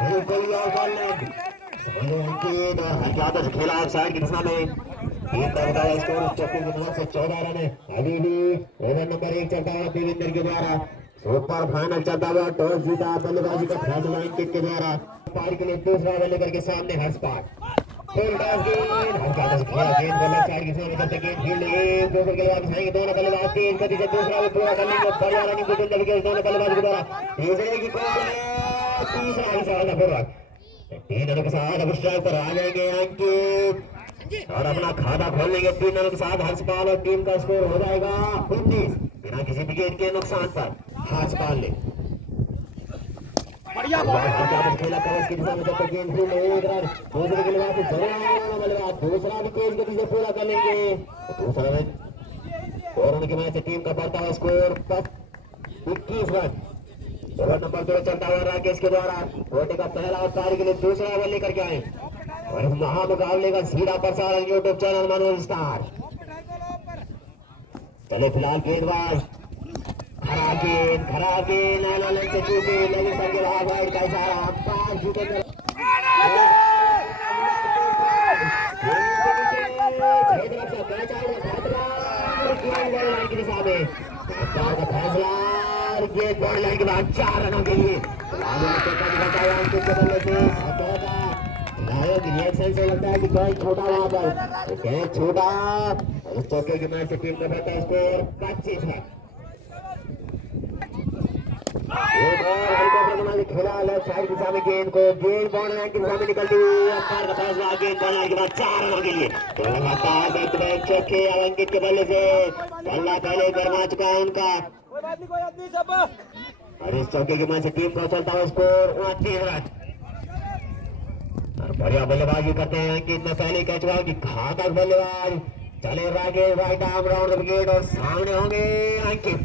बिल्कुल अंकित और हल्के हाथों से खेला ऑफसाइड की दिशा में। टीम का बताया स्कोर चौके की मदद से 14 रन है। अभी भी ओवर नंबर 1 चलता हुआ देवेंद्र के द्वारा सुपर फाइनल चलता हुआ टॉस जीता बल्लेबाजी का फैसला अंकित के द्वारा पारी के लिए दूसरा बल्ले करके सामने हर्षपाल फुल टॉस गेंद हल्का हाथों से खेला गेंद को लेफ्ट साइड की दिशा में करते गेंद फील्ड एक दो गेंदबाज उठाएंगे दोनों बल्लेबाज तेज गति से दूसरा भी पूरा कर लेंगे बढ़िया रनिंग को विकेट विकेट दोनों बल्लेबाज के द्वारा तीसरे की कॉल है तीसरा भी सवाल पूर्वक 3 रनों के साथ अब स्ट्राइक पर आ जाएंगे अंकित और अपना खाता खोल लेंगे 3 रनों के साथ हर्षपाल और टीम का स्कोर हो जाएगा 19 बिना किसी विकेट के नुकसान पर हर्षपाल ने बढ़िया बॉल खेला कवच की दिशा में जब तक गेंद फील्ड एक रन दूसरे के लिए जरूर दूसरा भी तेज गति से पूरा कर लेंगे दूसरा रन 4 रन के मैच से टीम का बढ़ता हुआ स्कोर 21 रन ओवर नंबर 2 चलता हुआ राकेश के द्वारा कोटे का पहला और पारी के लिए दूसरा ओवर लेकर के आए और इस महामुकाबले का सीधा प्रसारण यूट्यूब चैनल मनोज स्टार चले फिलहाल गेंदबाज खराब गेंद लाइन से चूके लेकिन सर के बाहर वाइड का इशारा अंपायर झूठे कर लाइन की दिशा में अंपायर का फैसला गेंद बॉल लाइन के बाद 4 रनों के लिए रिएक्शन से लगता है कि कैच छोटा वहां पर कैच छोटा इस चौके की मैच से टीम का बढ़ता स्कोर 25 रन खेला लेफ्ट साइड दिशा में गेंद को गेंद बॉल लाइन की दिशा में निकलती हुई अंपायर का फैसला गेंद बॉल लाइन के बाद 4 रनों के लिए तो लगातार बैक टू बैक चौके अंकित के बल्ले से बल्ला पहले गरमा चुका है उनका और इस चौके की मैच से टीम का चलता हुआ स्कोर 29 रन और बढ़िया बल्लेबाजी करते हैं अंकित में पहले कैच हुआ कि घातक बल्लेबाज चले Rakesh right arm round the wicket और सामने होंगे अंकित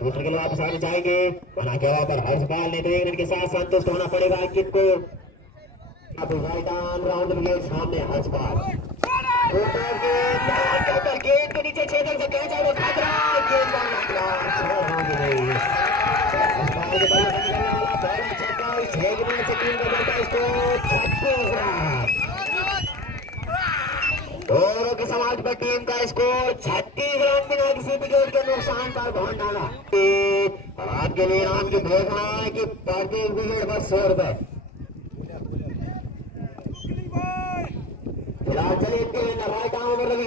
दूसरे के लिए वापस आने जाएंगे बना के वहां पर हर्षपाल ने तो 1 रन के साथ संतुष्ट होना पड़ेगा अंकित को right arm round the wicket सामने हर्षपाल गेंद के नीचे छेदन से कैच आउट खतरा गेंद दोनों के समाज पर टीम का स्कोर 36 रन बिना किसी विकेट के नुकसान पर भवन डाला आपके लिए नाम की घोषणा है कि प्रत्येक विकेट पर 100 रुपए फिलहाल चलिए राइट आर्म पर लगी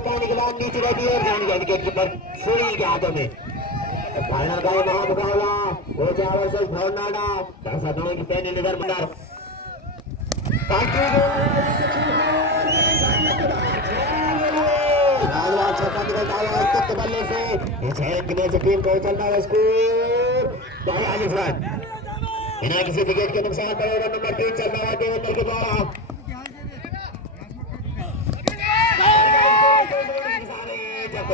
पानी के बाद नीचे रहती है और विकेट कीपर सुनील के हाथों में फाइनल का महामुकाबला कोचा वर्सेस भवनाडा दर्शक दोनों की पहली नजर मंदार बल्ले से टीम को चलता है स्कोर 42 रन बिना किसी विकेट के नुकसान पर ओवर नंबर 3 चल रहा है देवेंद्र के द्वारा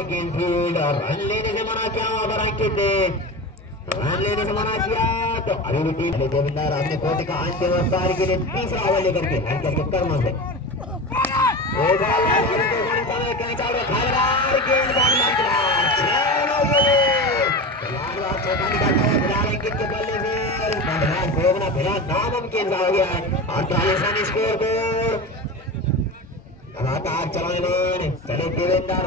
गेंद फील्ड और रन लेने से मना किया अगर अंकित ने रन लेने से मना किया तो अभी भी टीम गोविंदर अपने कोटे का अंतिम और पारी के लिए तीसरा ओवर लेकर के हल्के के कर्म से नामुमकिन हो गया है 48 रन स्कोर को लगातार चलाने चले देवेंद्र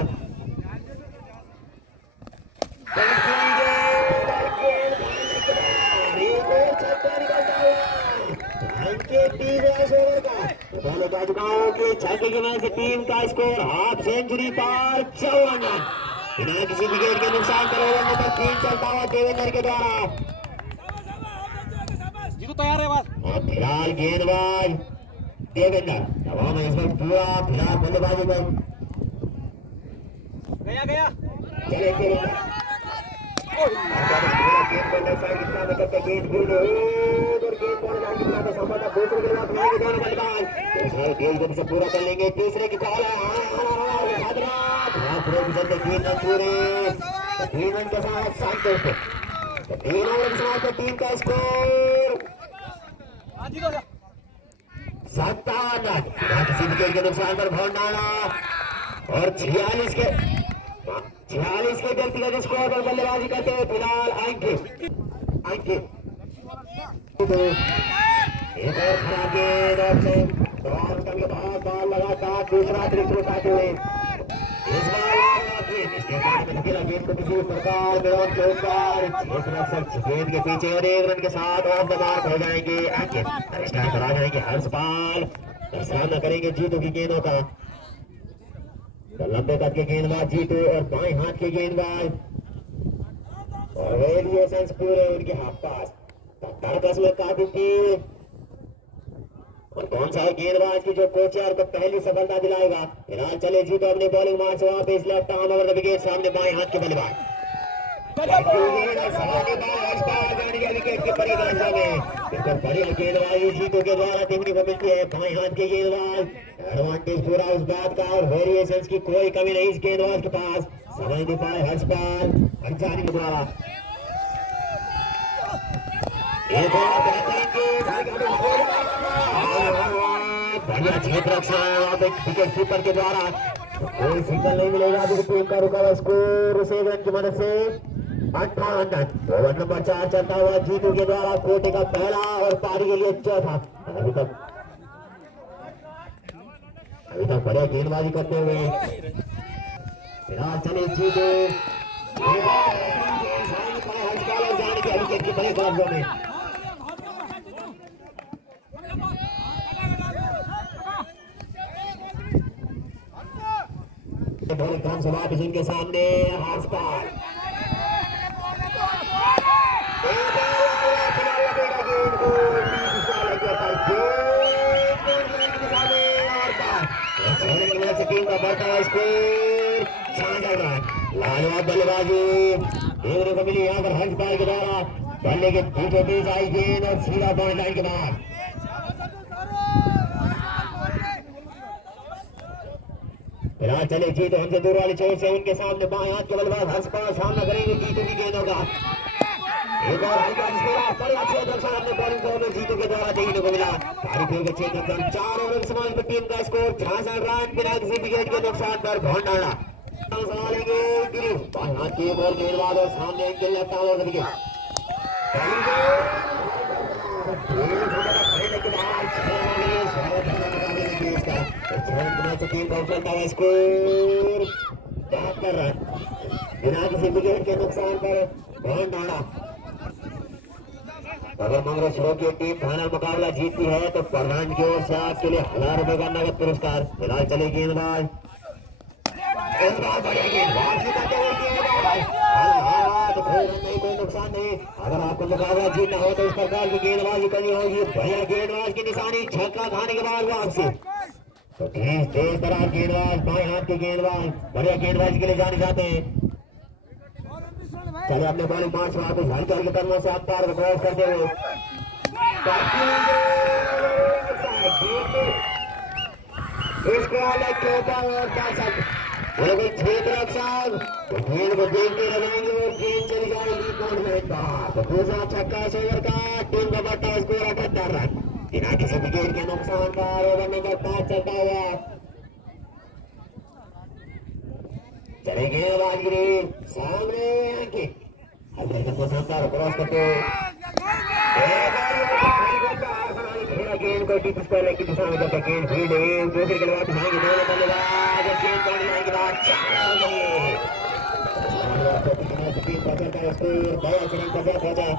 टीम का स्कोर हाफ सेंचुरी पार 54 रन बिना किसी विकेट के नुकसान पर ओवर नंबर 3 चलता हुआ देवेंद्र के द्वारा जीतू तैयार है बस फिलहाल गेंदबाज देवेंद्र हवा में इस वक्त पूरा फिलहाल बल्लेबाजी पर गया चले देवेंद्र पूरा कर लेंगे तीसरे की कॉल है टीम का स्कोर 57 रन किसी विकेट के नुकसान पर भवन डाला और 46 के व्यक्तिगत स्कोर पर बल्लेबाजी करते हुए फिलहाल अंकित एक और खराब गेंद और के बाद बॉल लगातार दूसरा त्रिक उठाते हुए इस बार गेंद को किसी प्रकार ग्राउंड के ऊपर गेंद के पीछे और 1 रन के साथ ऑफ द मार्क हो जाएंगे। अंकित करा जाएंगे हर्षपाल सामना करेंगे जीतू की गेंदों का। लंबे कद के गेंदबाज जीतू और बाएं हाथ के गेंदबाज और वेरिएशंस पूरे उनके हाथ पास तड़कस में काफी टीम और कौन सा है गेंदबाज की जो कोचर को पहली सफलता दिलाएगा। फिलहाल चले जीतो अपने बॉलिंग मार्च वापस left arm over the wicket सामने बाएं हाथ के बल्लेबाज विकेट की परिभाषा में बिल्कुल बढ़िया गेंदबाजी जीतू के द्वारा देखने को मिलती है। बाएं हाथ के गेंदबाज एडवांटेज पूरा उस बात का और वेरिएशंस की कोई कमी नहीं इस गेंदबाज के पास। समझ नहीं पाए हर्षपाल अंजानी के द्वारा एक बढ़िया क्षेत्र विकेट कीपर के द्वारा कोई सिग्नल नहीं मिलेगा। टीम का रुका हुआ स्कोर 6 रन की मदद से 58 रन। ओवर नंबर 4 चलता हुआ जीतू के द्वारा कोटे का पहला और पारी के लिए चौथा। अभी तक बढ़िया गेंदबाजी करते हुए फिलहाल चले जीतू जाने के विकेट की बड़े कब्जों में के सामने हर्षपाल टीम का बढ़ता हुआ स्कोर 66 रन। लाजवाब बल्लेबाजी देखने को मिली यहाँ पर हर्षपाल के द्वारा बल्ले के बीचों बीच आई गेंद और सीधा पॉइंट लाइन के बाद फिलहाल चले जीतो हमसे दूर वाली चोट से उनके सामने बाएं हाथ के बल्लेबाज हर्षपाल सामना करेंगे जीतू की गेंदों का। एक और हल्का बड़े अच्छे दर्शन अपने बॉलिंग को में जीतू के द्वारा देखने को मिला। तारीखों के क्षेत्र में 4 ओवर समाज में टीम का स्कोर 66 रन बिना किसी विकेट के नुकसान पर भौंडाना बाएं हाथ की एक और गेंदबाज और सामने एक left arm over wicket score 72 run बिना किसी विकेट के नुकसान पर भौंडाना। अगर मंगल शुरू की टीम फाइनल मुकाबला जीतती है तो प्रधान की ओर से आपके लिए 1000 रुपए का नगद पुरस्कार। फिलहाल चले गेंदबाज कोई नुकसान नहीं। अगर आपको मुकाबला जीतना हो तो इस प्रकार की गेंदबाजी करनी होगी। भैया गेंदबाज की निशानी छक्का खाने के बाद वापसी तो तेज तरह गेंदबाज बाएं हाथ के गेंदबाज बढ़िया गेंदबाजी के लिए जाने जाते हैं। चले अपने बॉलिंग पांच वापस हल्के हल्के कदमों से आप पार को क्रॉस करते हुए इसको अलग चौका और छह तरफ साहब गेंद को देखते रहेंगे और गेंद चली जाएगी कौन में दूसरा छक्का इस ओवर का। टीम का बढ़ता स्कोर 78 रन बिना किसी विकेट के नुकसान पर। ओवर नंबर 5 चलता हुआ चले गेंदबाज ग्रीन सामने अंकित हल्के को शानदार क्रॉस करते गेंद को टीप पहले की दिशा में करते गेंद फील्ड दूसरे के बाद भागेंगे दोनों बल्लेबाज गेंद पॉइंट लाइन के बाद 4 हो गए। टीम पकड़ता है स्कोर 22 रन पर पहुंचा।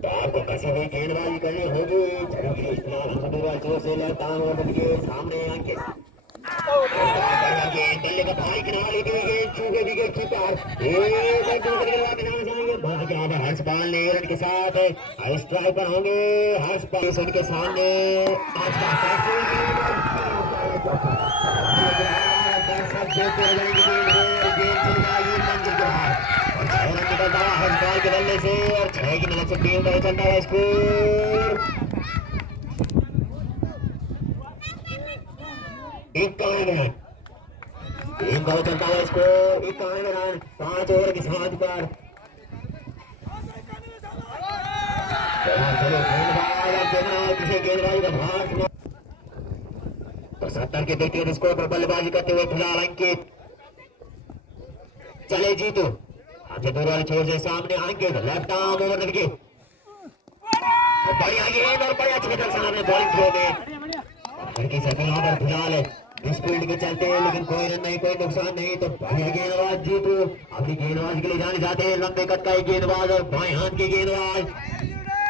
तो आपको कैसे भी गेंदबाजी करनी होगी जरूरी इस्तेमाल हम सभी बार जोर से लेता हूं के सामने अंकित बल्ले का भाई किनारे गेंद चूके विकेट कीपर हर्षपाल ने रन के साथ स्ट्राइक पर होंगे। हर्षपाल उनके सामने आज का हर्षपाल के बल्ले से और 6 की मदद से टीम का चलता है स्कोर 51 रन। टीम का चलता है स्कोर 51 रन 5 ओवर की समाप्ति पर। गेंदबाजी का भार। तो 70 के व्यक्तिगत स्कोर पर बल्लेबाजी करते हुए फिलहाल अंकित। चले जीतू हमसे दूर वाले छोर से सामने अंकित लेफ्ट आर्म ओवर लड़के बढ़िया गेंद और बढ़िया क्षेत्र सामने बॉलिंग थ्रो में लड़की सर्कल वहां पर फिलहाल स्पीड के चलते हैं लेकिन कोई रन नहीं कोई नुकसान नहीं। तो बढ़िया गेंदबाज जीतू अपनी गेंदबाज के लिए जाने जाते हैं। लंबे कद का गेंदबाज और बाएं हाथ के गेंदबाज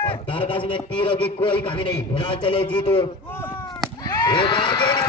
और तारकाश में तीरों की कोई कमी नहीं। फिलहाल चले जीतू एक और गेंद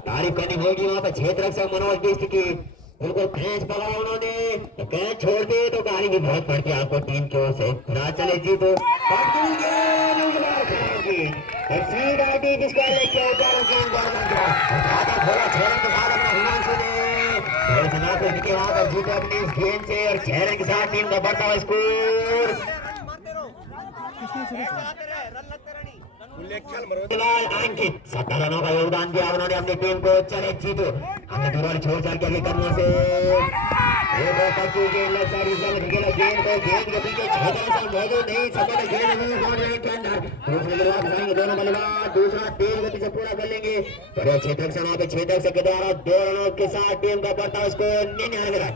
तारीफ करनी होगी वहां पर क्षेत्र रक्षक मनोज की स्थिति बिल्कुल कैच पकड़ा उन्होंने तो कैच छोड़ दे तो गाड़ी भी बहुत पड़ती है आपको टीम की ओर से। फिलहाल चले जी तो जिसका लेके वहां पर जीते अपने इस गेंद से और 6 रन के साथ टीम का बढ़ता हुआ स्कोर। अंकित 70 रनों का योगदान दिया उन्होंने अपनी टीम को। चले जीतो हमने दूर छोड़ छाड़ के करने से गेंद के पीछे मौजूद नहीं दोनों बल्लेबाज दूसरा तेज गति से पूरा कर लेंगे। बड़े क्षेत्र से वहां पे क्षेत्र से के द्वारा 2 रनों के साथ टीम का बढ़ता स्कोर 99।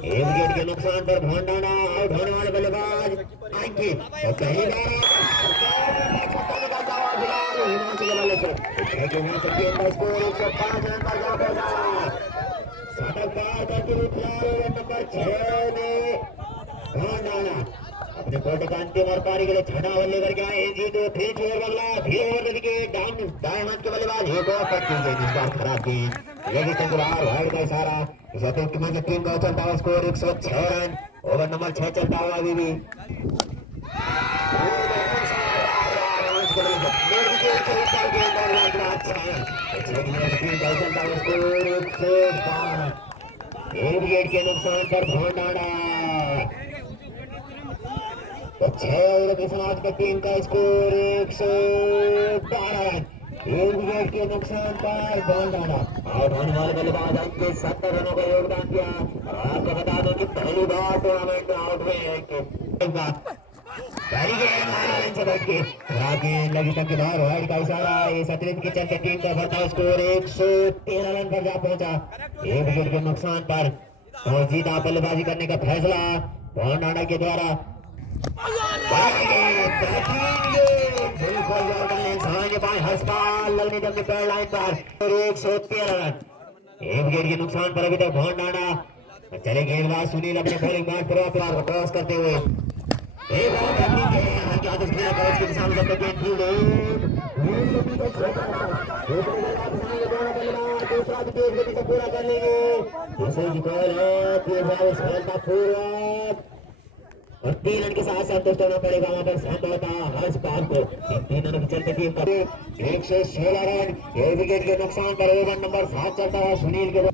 एक विकेट के नुकसान पर भोंडाना आउट होने वाले बल्लेबाज अंकित और पहली बार स्कोर 105 रन पर अपने कोटे का अंतिम और पारी के लिए छठा ओवर लेकर के आए जीतो। फिर ओवर बदला फिर ओवर देके डाउन दाएं हाथ के बल्लेबाज एक और पटकी गेंद इस बार खराब गेंद लेकिन तंगवार वाइड का इशारा इस अतिरिक्त की टीम का चलता हुआ स्कोर 106 रन। ओवर नंबर 6 चलता हुआ अभी भी एक विकेट के नुकसान पर भोंडाना तो 6 ओवर के समाज में टीम का स्कोर 112 रन। एक विकेट के नुकसान पर भोंडाना आउट होने वाले बल्लेबाज अंकित 70 रनों का योगदान दिया। आपको बता दो कि पहली बार टूर्नामेंट में आउट हुए हैं लगी तक के बाहर वाइड का इशारा इस अतिरिक्त के चलते टीम का बढ़ता स्कोर 113 रन पर जा पहुंचा। एक विकेट के नुकसान पर तो जीता बल्लेबाजी करने का फैसला भोंडाना के द्वारा। लगने जब पैर लाइन पर 113 रन। एक विकेट के नुकसान पर अभी तक भोंडाना चले गेंदबाज सुनील अपने बॉलिंग मार्ग पर क्रॉस करते हुए पूरा कर लेंगे और 3 रन के साथ संतुष्ट होना पड़ेगा वहां पर संभवतः हर्ष पाल को। 3 रनों के चलते टीम का 116 रन। 1 विकेट के नुकसान पर ओवर नंबर 7 चलता है सुनील के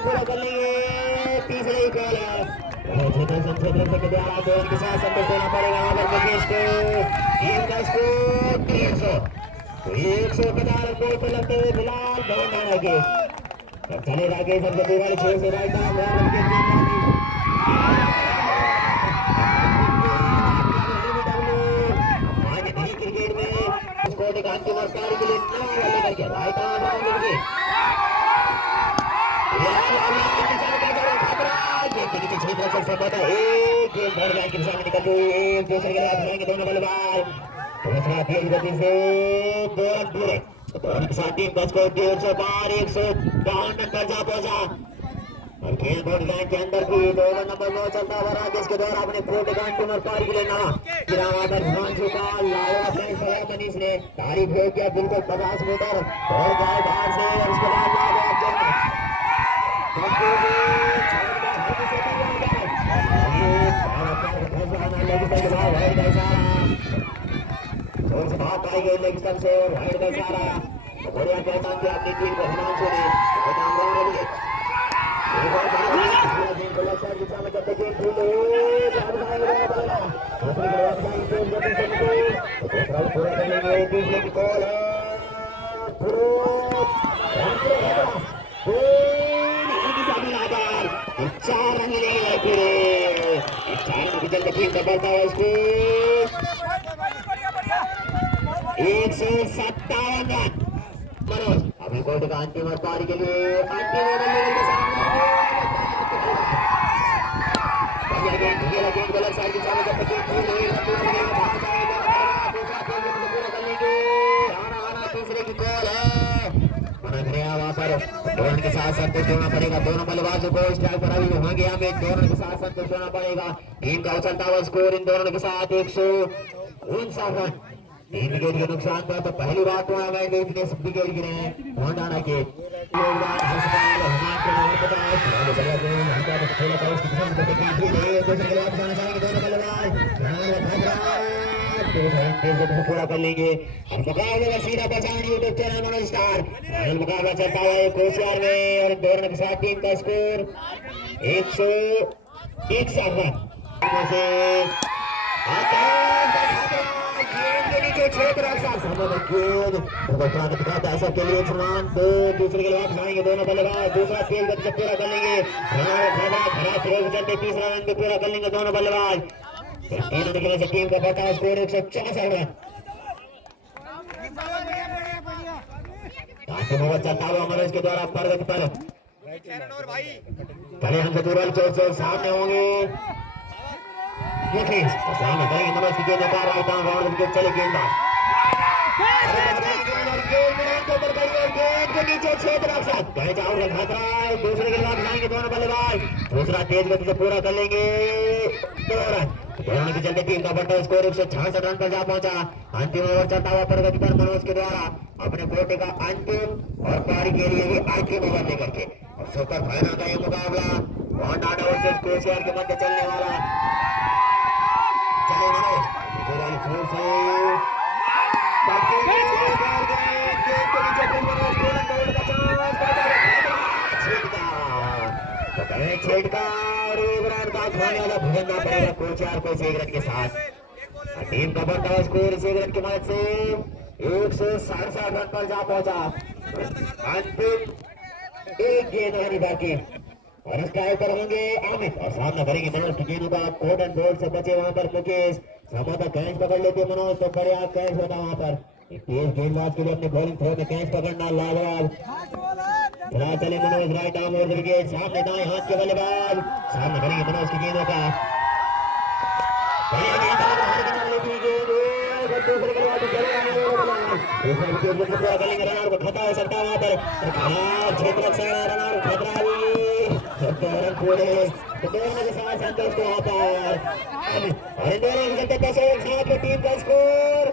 पूरा कर लेंगे तीसरे ही कॉल है के द्वारा दो के साथ संतोष देना पड़ेगा मुकेश को टीम का स्कोर 300 तो 100 के दार गोल पे लगते हुए फिलहाल बहुत डाल आगे अब चले आगे सब दीवार छोड़ से राइट आर्म क्रिकेट में उसको एक अंतिम और पारी के लिए करके राइट आर्म दोनों बल्लेबाज टीम का स्कोर 150 पार 152 पर जा पहुंचा और खेल बोर्ड लाइन के अंदर भी ओवर नंबर 9 चलता हुआ राकेश के द्वारा अपने फोर्ट टीम और पार के लिए ना गिरावट हिमांशु का लावा फ्रेंड्स है मनीष ने तारीफ हो गया बिल्कुल 50 मीटर और गाय बाहर से और उसके बाद बात आई गई लेग स्टंप से वाइड का इशारा बढ़िया पहचान किया अपनी टीम को हिमांशु ने एक और गेम को लक्ष्य दिशा में जब गेम खेले पूरा करेंगे दूसरे की कॉल है चार रन मिलेंगे पूरे 4 विकेट की टीम का बढ़ता है इसको 157 रन मनोज अभी कोर्ट का अंतिम और पारी के लिए अंतिम ओवर के सामने गलत साइड की सामने जब तीसरे की कॉल है वहां पर दोनों के साथ संतोष देना पड़ेगा दोनों बल्लेबाजों को स्ट्राइक पर अभी होंगे हमें दोनों के साथ संतोष देना पड़ेगा टीम का उछलता हुआ स्कोर इन दोनों के साथ 159 रन 3 विकेट के नुकसान पर तो पहली बार तो आ गए देखने विकेट गिरे हैं होंडाना के योगदान हस्पताल हिमाचल पूरा कर लेंगे हम मुकाबले का सीधा पहचान यूट्यूब चैनल मनोज स्टार मुकाबला चलता हुआ है कोशियार में और दोनों के साथ टीम का स्कोर 161 रन ऐसा के लिए दूसरे के लिए आएंगे दोनों बल्लेबाज दूसरा खेल पूरा कर लेंगे तीसरा रन भी पूरा कर लेंगे दोनों बल्लेबाज टीम का बता स्कोर 164 रन चलता हुआ मनोज के द्वारा प्रगति पर पहले हम चतुरल चौक से सामने होंगे सामने करेंगे मनोज की गेंद चले गेंदबाज गेंद के नीचे से 6 रन साथ कैच आउट का खतरा है। दूसरे गेंदबाज जाएंगे दोनों बल्लेबाज, दूसरा तेज गति से पूरा कर लेंगे 2 रन। दोनों के चलते टीम का बढ़ता स्कोर 166 रन पर जा पहुंचा। अंतिम ओवर चलता हुआ प्रगति पर मनोज के द्वारा अपने कोटे का अंतिम और पारी के लिए भी अंतिम ओवर लेकर के सुपर फाइनल का ये मुकाबला वॉन्डाडा वर्सेस केसीआर के मध्य चलने वाला। चले मनोज फिर से छेड़का और एक रन का खाने वाला भुगतना पड़ेगा कोचियार को 1 रन के साथ। टीम का बढ़ता हुआ स्कोर इस 1 रन की मदद से 167 रन पर जा पहुंचा। अंतिम एक गेंद आनी बाकी और इसका ऊपर होंगे अमित और सामना करेंगे मनोज की गेंदों का कोट एंड बोल्ड से बचे वहां पर मुकेश समाता कैच पकड़ लेते मनोज तो बढ़िया कैच होता वहां पर। तेज गेंदबाज के लिए अपने बॉलिंग थ्रो में कैच पकड़ना लाजवाब। चला चले Manoj right arm over wicket सामने दाएं हाथ के बल्लेबाज सामने करेंगे मनोज की गेंदों का खतरा हो सकता है वहां पर क्षेत्र खतरा के साथ संतोष को वहां पर टीम का स्कोर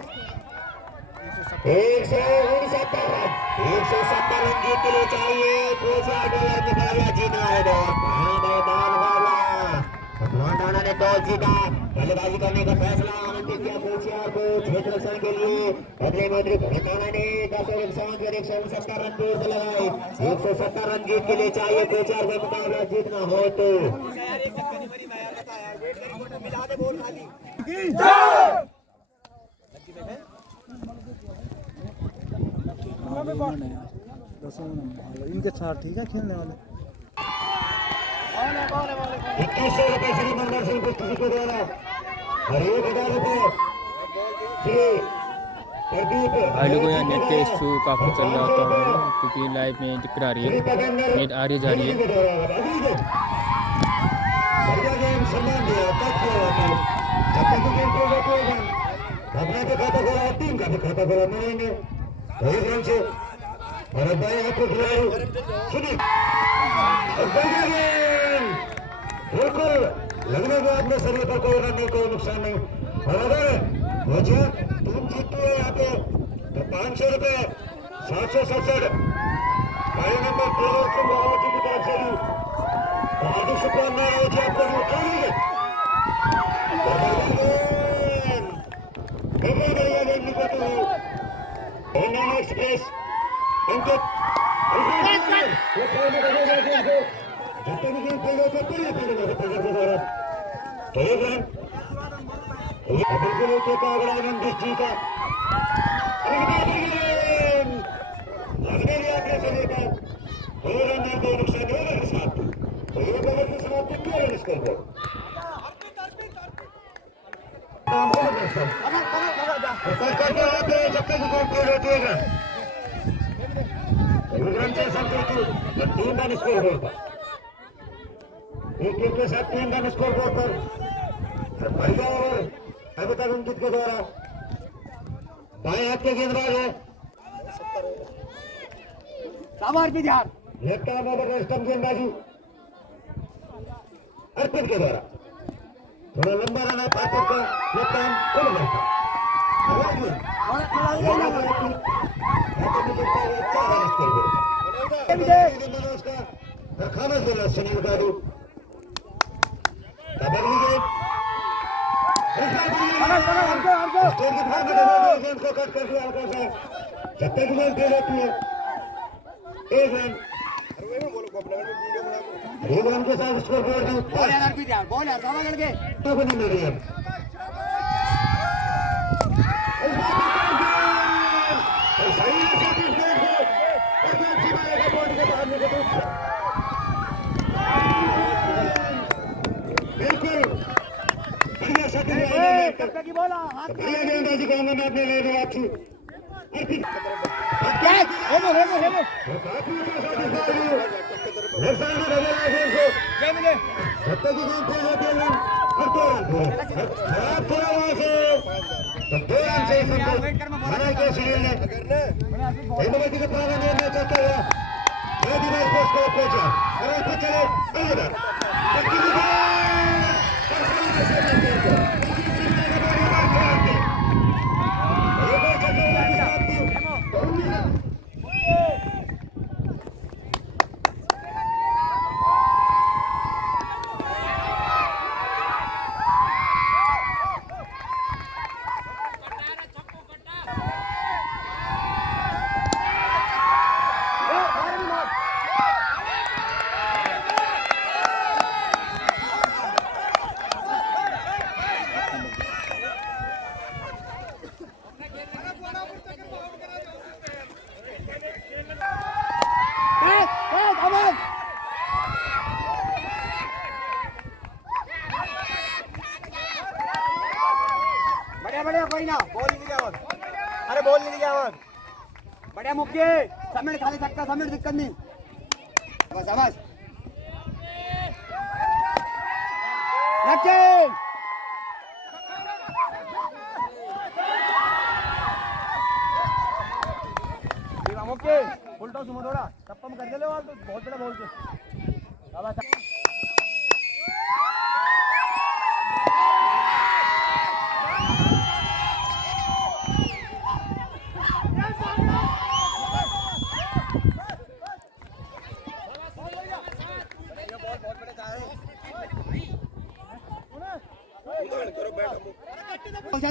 169 रन जीत के लिए चाहिए। कोचियार डॉलर मुकाबला जीतना है वॉन्डाडा ने टॉस जीता, बल्लेबाजी करने का फैसला आमंत्रित किया कोचियार को क्षेत्र रक्षण के लिए। बदले में वॉन्डाडा ने 10 ओवर 169 रन दूर से लगाए। 170 रन जीत के लिए चाहिए कोचियार का मुकाबला जीतना हो तो। इनके साथ ठीक है खेलने वाले 2100 रुपए श्री मंगल सिंह पुस्तक को द्वारा और 1000 रुपए श्री प्रदीप भाई लोगों यहाँ नेट का इशू काफ़ी चल रहा होता है क्योंकि लाइव में दिक्कत आ रही है, नेट आ रही जा रही है। अपना तो खाता खोला टीम का भी खाता खोला मारेंगे से और दाएं हाथ को खिलाड़ी सुनील बिल्कुल लगने को अपने शरीर पर कोई रन नहीं कोई नुकसान नहीं। और अगर मुझे टीम जीतती है यहाँ पे तो 500 रुपए 767 गाड़ी नंबर 13 की तरफ से भी हार्दिक शुभकामनाएं आपको एक्सप्रेस अंकित के साथ 3 रन स्कोर बोर्ड पर बढ़िया ओवर अभी तक अंकित के द्वारा बाएं हाथ के गेंदबाज है लेफ्ट आर्म ओवर स्टंप गेंदबाजी अर्पित के द्वारा थोड़ा लंबा रन है पार्थिव का लेफ्ट आर्म खोल जाता खाना देना सुनील गारू को कट कर दिया हल्का सा जब तक गेंद फेल होती है 1 रन रेवन के साथ स्कोर बोर्ड नहीं मिल रही है। बिल्कुल बढ़िया शॉट बढ़िया गेंदबाजी करूंगा मैं अपने लिए वापसी खराब ये दिवस को स्कोर पहुंचा और ऊपर चले इधर पक्की विकेट और सामने से लगते हैं इसी सीमा के बॉडी पर खेलते एक और चक्कर लगी साथी बढ़िया कोई ना बॉल नहीं दिया और अरे बॉल नहीं दिया और बढ़िया मुक्के समिट खाली सकता समिट दिक्कत नहीं बस आवाज रखे मुक्के फुल टॉस में थोड़ा टप्पा में कर दे ले और बहुत बड़ा बॉल के आवाज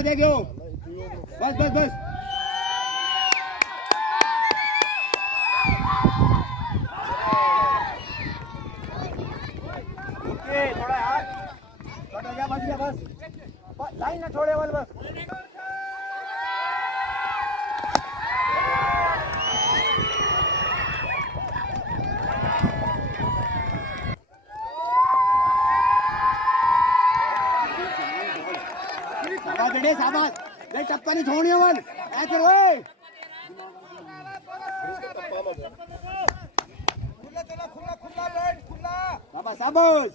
देखो बस बस बस थोड़ा यार छोड़ गया बस लाइन ना छोड़े वाल बस शाबाश बे टप्पा नहीं छोड़नी वन ऐसे ओए खुला बैठ खुला शाबाश शाबाश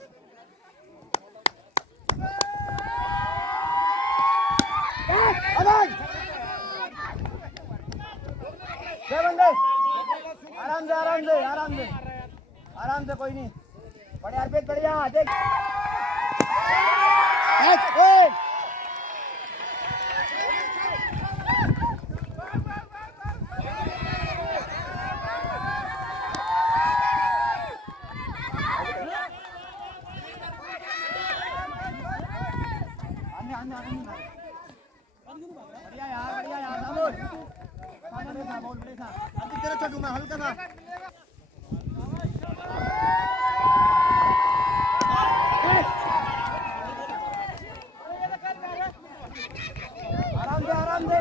आराम से कोई नहीं बढ़िया अर्पित बढ़िया देख बढ़िया यार बोल बड़े सा तेरा छोटू मैं हल्का सा आराम दे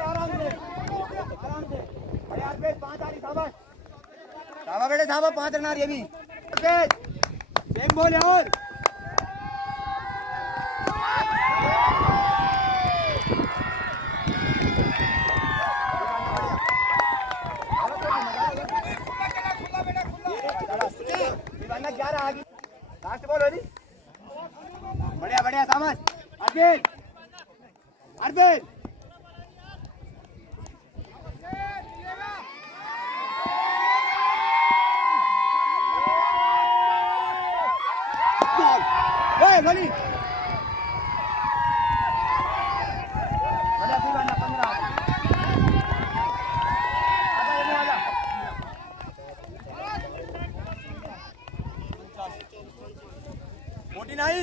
बढ़िया पे 5 आ रही साबा बेटे साबा 5 रन आ रही अभी सेम बॉल है और लास्ट बॉल होगी बढ़िया समझ अर्पित गोली बढ़िया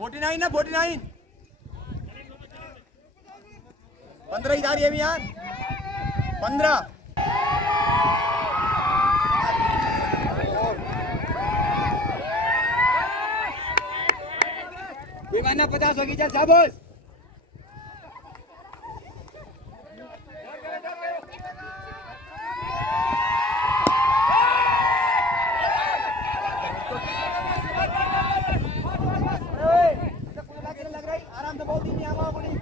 49 ना 49 15 ही जा रही है अभी यार 15 विमाना 50 होगी चल शाबाश आराम से बहुत नहीं आवा बोली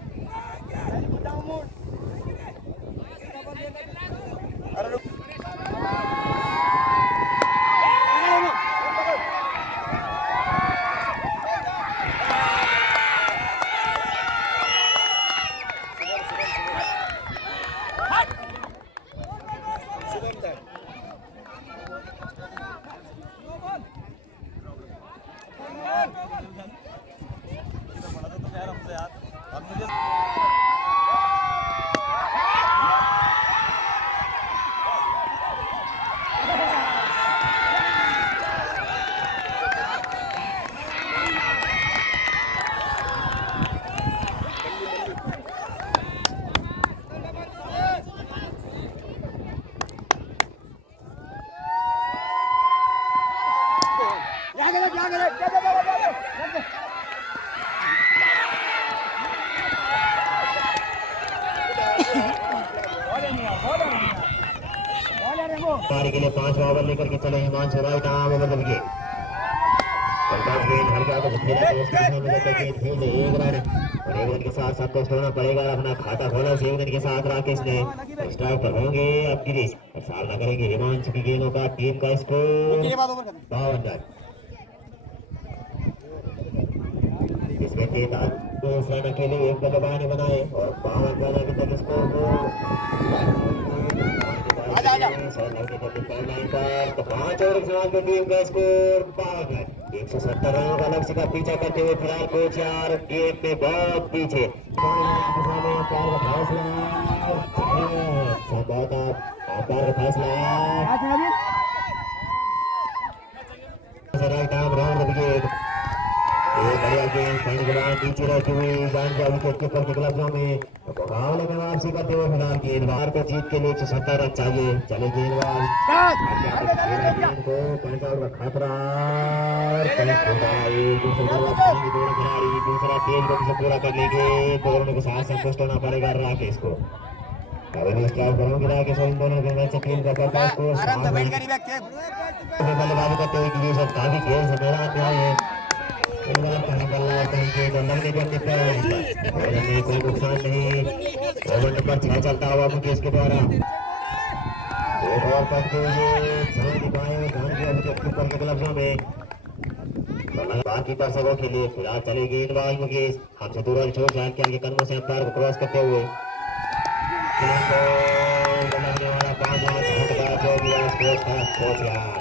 आगे ले दे, दे, दे। पारी के लिए 5 ओवर लेकर के चले हिमांशु राइट आर्म बदल के प्रकाश गेंद हल्का तो खेला तो उसके दिशा में लेकर गेंद खेल दे 1 रन और 1 रन के साथ सबको छोड़ना पड़ेगा अपना खाता खोला 1 रन के साथ राकेश ने स्ट्राइक पर होंगे अब गिरीश और सामना करेंगे हिमांशु की गेंदों का टीम का स्कोर 52 रन इसमें गेंद 2 रन के लिए 1 बल्लेबाज ने बनाए और 52 रन अभी तक स्कोर को तो 5 ओवर के समाज में टीम का स्कोर 170 रनों का लक्ष्य का पीछा करते हुए फिलहाल कोच यार गेम में बहुत पीछे राइट आर्म राउंड विकेट बढ़िया गेंद पॉइंट के बाद नीचे रहती हुई जान का विकेट कीपर के कब्जों में मुकाबले में वापसी करते हुए फिलहाल गेंदबाज को जीत के लिए 170 रन चाहिए चले गेंदबाज गेंद को 5 ओवर का खतरा दूसरा तेज गति से पूरा करने के दोनों के साथ संतुष्ट होना पड़ेगा राकेश को राकेश इन दोनों के मैच टीम का करता है बल्लेबाजी करते हुए गिरीश काफी खेल से मैदान में आए हैं कोई नुकसान नहीं ओवर नंबर 6 चलता हुआ मुकेश के द्वारा एक और करते हुए ऊपर के ग्लव्सों में बाकी दर्शकों के लिए फिलहाल चले गेंदबाज मुकेश हमसे तुरंत छोड़ जाए के आगे कदमों से अंपायर को क्रॉस करते हुए वाला 5 जो भी कोच यार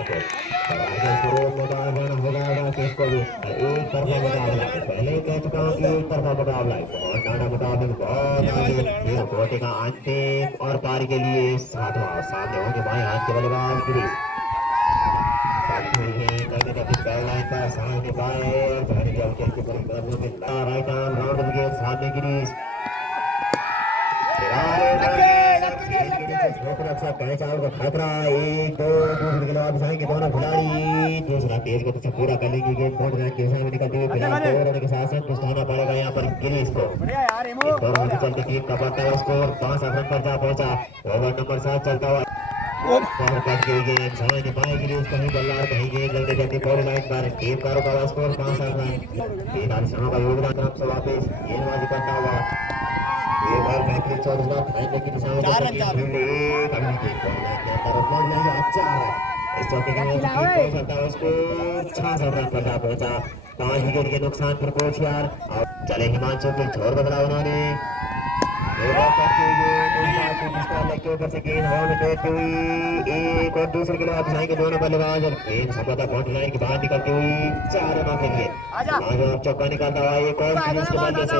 एक तरफा मुकाबला पहले कह चुका हूँ कि एक तरफा मुकाबला बहुत ज्यादा मुकाबले बहुत कोटे का अंतिम और पारी के लिए सामने होंगे बाएं हाथ के बल्लेबाज गिरीश सामने राइट आर्म राउंड विकेट सामने गिरीश खतरा 1 2 दूसरे के बाद बिछाएंगे दोनों खिलाड़ी दूसरा तेज गति से पूरा कर लेंगे गेंद पॉइंट लाइन के दिशा में निकलते हुए फिलहाल 2 रन के साथ संतुष्ट होना पड़ेगा यहाँ पर गिरीश को दोनों के चलते टीम का बढ़ता हुआ स्कोर 5 रन पर जा पहुंचा ओवर नंबर 7 चलता हुआ समझ नहीं पाए गिरीश कहीं बल्ला कहीं गेंद लगने जाती बॉडी लाइन पर टीम का रुका हुआ स्कोर 5 रन 43 रनों का योगदान तरफ से वापस गेंदबाजी करता हुआ एक बार मैच 14 बार फाइनल की दिशा में इस चौके के लिए पहुंच सकता है उसको 66 रन पर जा पहुंचा 5 विकेट के नुकसान पर कोच यार और चले हिमांशु के छोर बदला उन्होंने के ऊपर से गेंद हवा में फेंकती हुई एक और दूसरे के लिए वापस आएंगे दोनों बल्लेबाज और गेंद सफलता बाउंड्री लाइन के बाहर निकलती हुई 4 रनों के लिए चौका निकालता हुआ एक और के बल्ले से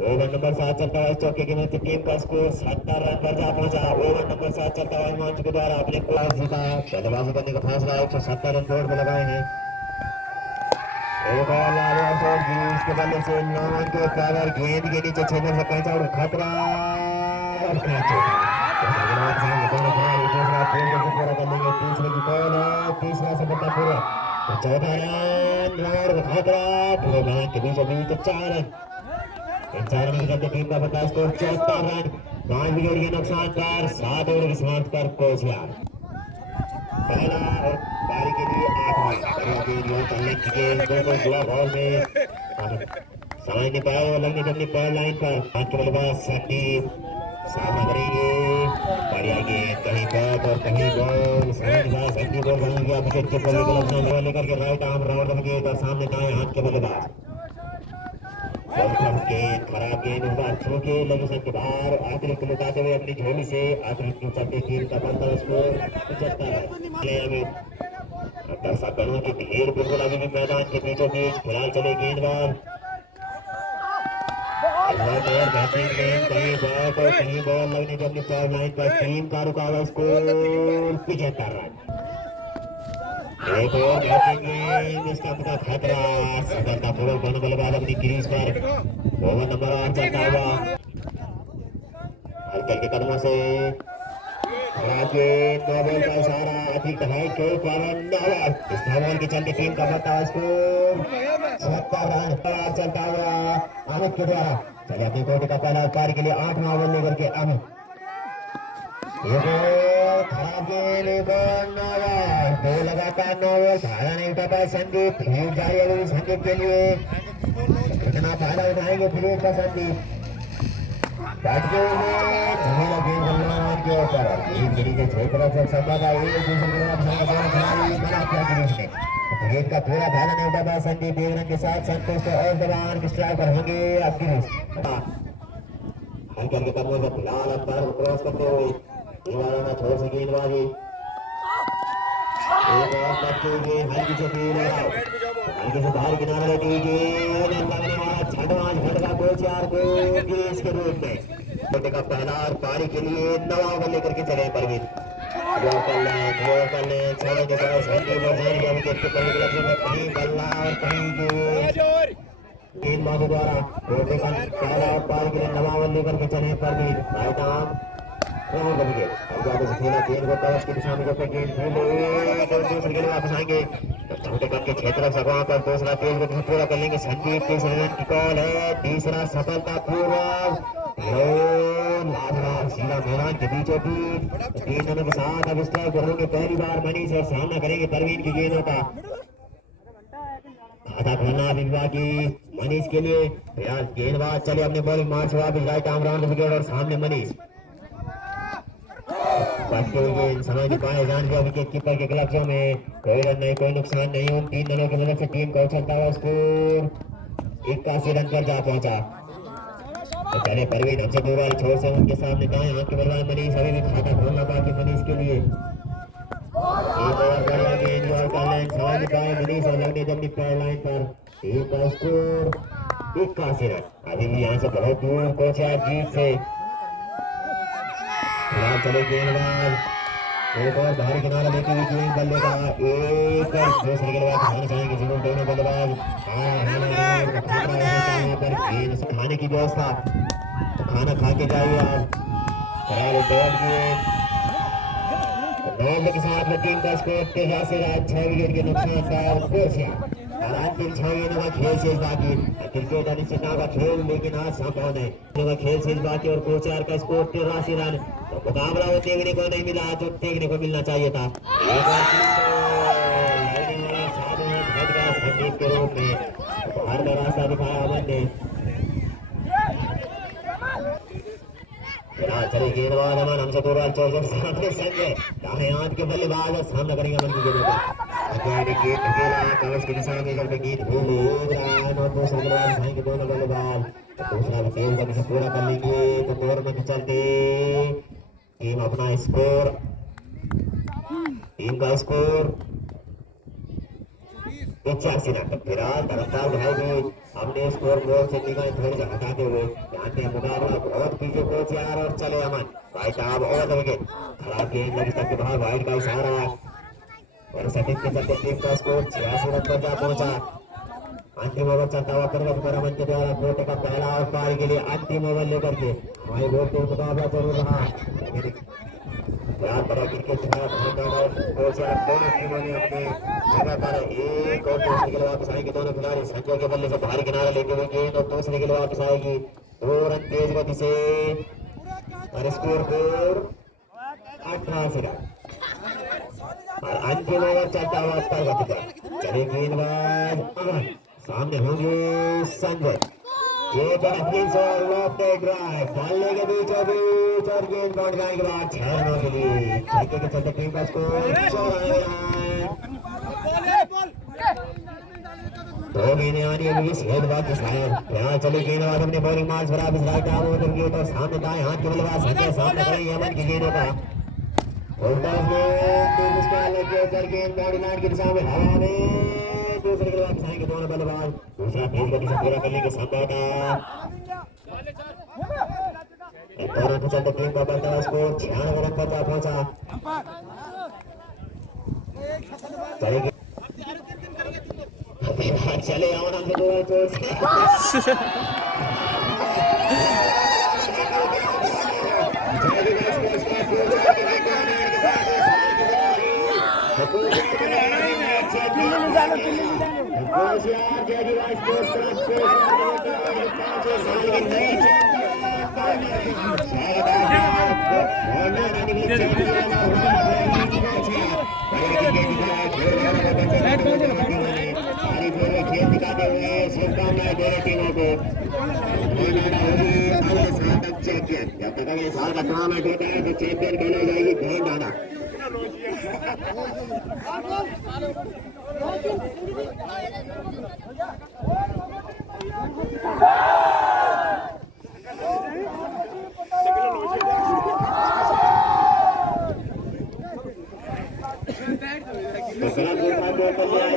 ओवर नंबर 7 चलता हुआ इस चौके के नीचे टीम का स्कोर 70 रन पर जा पहुंचा ओवर नंबर 7 चलता हुआ हिमांशु के द्वारा अपने क्लास जीता बल्लेबाजी करने का फैसला 170 रन बोर्ड में लगाए हैं एक और गिरीश के बल्ले से 9 रन के पावर गेंद के नीचे छेड़ने से कैचा और खतरा और कैच दूसरा पूरा कर लेंगे तीसरे की बॉल है तीसरा सफलता पूरा 14 रन खतरा पूरे मैदान के बीचों बीच 4 रन इन 4 रनों के चलते टीम का बढ़ता स्कोर 74 रन 5 विकेट के नुकसान पर 7 ओवर की समाप्त पर कोच यार पहला और पारी के लिए 8 रन जुड़ा बॉल में समझ नहीं पाए और लगने अपनी पॉइंट लाइन पर हाथ के बल्लेबाज संदीप सामना करेंगे बढ़िया गेंद कहीं बैट और कहीं बॉल संदीप बॉल बनाएंगे विकेट के बल्ले लेकर के राइट आर्म राउंड विकेट और सामने दाएं हाथ के बल्लेबाज खराब गेंद के लगे के बाहर अतिरिक्त लुटाते हुए अपनी झोली से अतिरिक्त चलते टीम का बनता स्कोर 75 दर्शक गणों की भीड़ बिल्कुल अभी भी मैदान के बीचों बीच फिलहाल चले गेंदबाज कहीं बैट और कहीं बॉल लगने के अपनी पॉइंट लाइन पर टीम का रुका हुआ स्कोर 75 रन एक और इसका पता खतरा सफलता पूर्वक दोनों बल्लेबाज अपनी क्रीज पर ओवर नंबर 8 चलता हुआ हल्के के कदमों से आगे नोबल का इशारा अधिक है को पवन नोबल इस नोबल के चलते टीम का बता स्कोर 76 रन चलता हुआ अमित के द्वारा चलिए अपनी कोटी का पहला कार्य के लिए 8 ओवर लेकर के अमित खराब गेंद दो लगातार नोबल फायदा नहीं उठा पाए संदीप फिर जारी अभी संदीप के लिए कितना फायदा उठाएंगे फिर का संदीप के ऊपर एक तरीके से तरफ से संभाला एक दूसरे का पूरा फायदा नहीं उठा पाया संदीप एक रन के साथ संतोष और दबान स्ट्राइक पर होंगे आपकी हल्के हल्के कदमों से फिलहाल अंपायर को क्रॉस करते हुए दीवारों में छोड़ सी गेंदबाजी एक और करते हुए हल्की से फील हल्के से बाहर किनारा लेते हुए गेंद लगने वाला छठवां झटका कोच यार को ग्रीस के रूप में कोटे का पहला और पारी के लिए 9 ओवर लेकर के चले परवीन वो कर ले छोड़ के पास संदीप और जान के विकेट के पहले लफ्जों में कहीं बल्ला और कहीं गेंदबाजों द्वारा कोटे का पहला और पारी के लिए 9 ओवर लेकर के चले परवीन राइट आर्म रहो कभी आगे से खेला गेंद को कवच की दिशा में जब तक गेंद खेले तो दूसरे के लिए वापस आएंगे छोटे कद के क्षेत्र से वहां पर दूसरा तेज को पूरा कर लेंगे संदीप के रन की कॉल है तीसरा सफलतापूर्वक सीधा मैदान के बीचों बीच 3 रनों के साथ अब स्ट्राइक पर होंगे पहली बार मनीष और सामना करेंगे परवीन की गेंदों का खाता खोलना अभी बाकी मनीष के लिए गेंदबाज चले अपने बॉलिंग मार्च वापस राइट आर्म राउंड विकेट और सामने मनीष समय नहीं पाए जान दिया विकेट कीपर के ग्लव्सों में कोई रन नहीं कोई नुकसान नहीं उन 3 रनों की मदद से टीम का उछलता हुआ स्कोर 81 रन पर जा पहुंचा तो चले परवीन हमसे दो बार छोर से उनके सामने दाएं हाथ के बलवान मनीष अभी भी खाता खोलना बाकी मनीष के लिए एक और बढ़िया गेंद और का लाइन समय नहीं पाए मनीष और लगने जब पैर लाइन पर टीम का स्कोर 81 रन अभी भी यहाँ से बहुत दूर पहुंचा जीत से चले गेंदबाज एक और बाहरी किनारा लेके हुए गेंद बल्ले का एक दूसरे गेंदबाज खाने चाहेंगे जरूर दोनों बल्लेबाज पर गेंद खाने की व्यवस्था खाना खा के जाइए आप के साथ में टीम का स्कोर 6 विकेट के नुकसान पर और अंतिम 6 गेंदों का खेल शेष बाकी क्रिकेट अनिश्चितता का खेल लेकिन आज संभव नहीं खेल शेष बाकी और कोचार का स्कोर 83 रन तो मुकाबला वो देखने को नहीं मिला जो देखने को मिलना चाहिए था संदीप के रूप में बाहर का रास्ता दिखाया अमन ने चले गेंदबाज अमन हमसे 2 रन छोड़ सामने संजय दाएं हाथ के बल्लेबाज और सामना करेंगे अमन की गेंदों का गेंद खेला कवच की दिशा में जब गेंद भूल और दूसरे गेंदबाज खाएंगे दोनों बल्लेबाज दूसरा भी तेज गति से पूरा कर लेंगे तो 2 रन चलते टीम अपना स्कोर टीम का स्कोर 85 रन फिलहाल तरफदार भाई भी हमने स्कोर बोर्ड से निगाहें थोड़ी सी हटाते हुए ध्यान दें मुकाबला बहुत पीछे कोच यार और चले अमन भाई साहब और विकेट खराब गेंद लगी तक के बाहर वाइड का इशारा और सटीक के चलते टीम का स्कोर 86 रन पर जा पहुंचा अंतिम ओवर चलता हुआ पर्वत पर अमन के द्वारा कोटे का पहला और पारी के लिए अंतिम ओवर लेकर के हमारे बोर्ड के मुकाबला जरूर रहा क्रिकेट कोच यार दोनों टीमों ने अपने जगह पर एक और दूसरे के लिए वापस आएंगे दोनों खिलाड़ी संजय के बल्ले से बाहरी किनारा लेते हुए गेंद और दूसरे के लिए वापस आएगी 2 रन तेज गति से और स्कोर 88 रन और अंतिम ओवर चलता हुआ प्रगति पर चले गेंदबाज अमन सामने होंगे संजय ये ड्राइव डालने के बीचों बीच और गेंद पहुंच जाने के बाद 6 रनों के लिए ठेके के चलते टीम का स्कोर 2 गेंदें आनी है भी सेहत बात शायद यहाँ चले गेंदबाज अपने बॉलिंग मार्च बराबर राइट आर्म ओवर गेंद और सामने दाएं हाथ के बल्लेबाज संजय सामने करेंगे अमन की गेंदों का गेंद बॉडी लाइन की दिशा में हवा में दूसरे के वापस आएंगे दोनों बल्लेबाज दूसरा तेज गति से पूरा करने के संभावना दोनों के चलते टीम का बढ़ता स्कोर 96 रन पर पहुंचा चले आओ हम तो होशियार जयदिवास स्पोर्ट्स क्लब 5 साल के नए खेल दिखाते हुए शुभकामनाएं दे रहे टीमों को। चैंपियन जब तक ये साल का टूर्नामेंट होता है तो चैंपियन खेली जाएगी ध्यान डाला। तो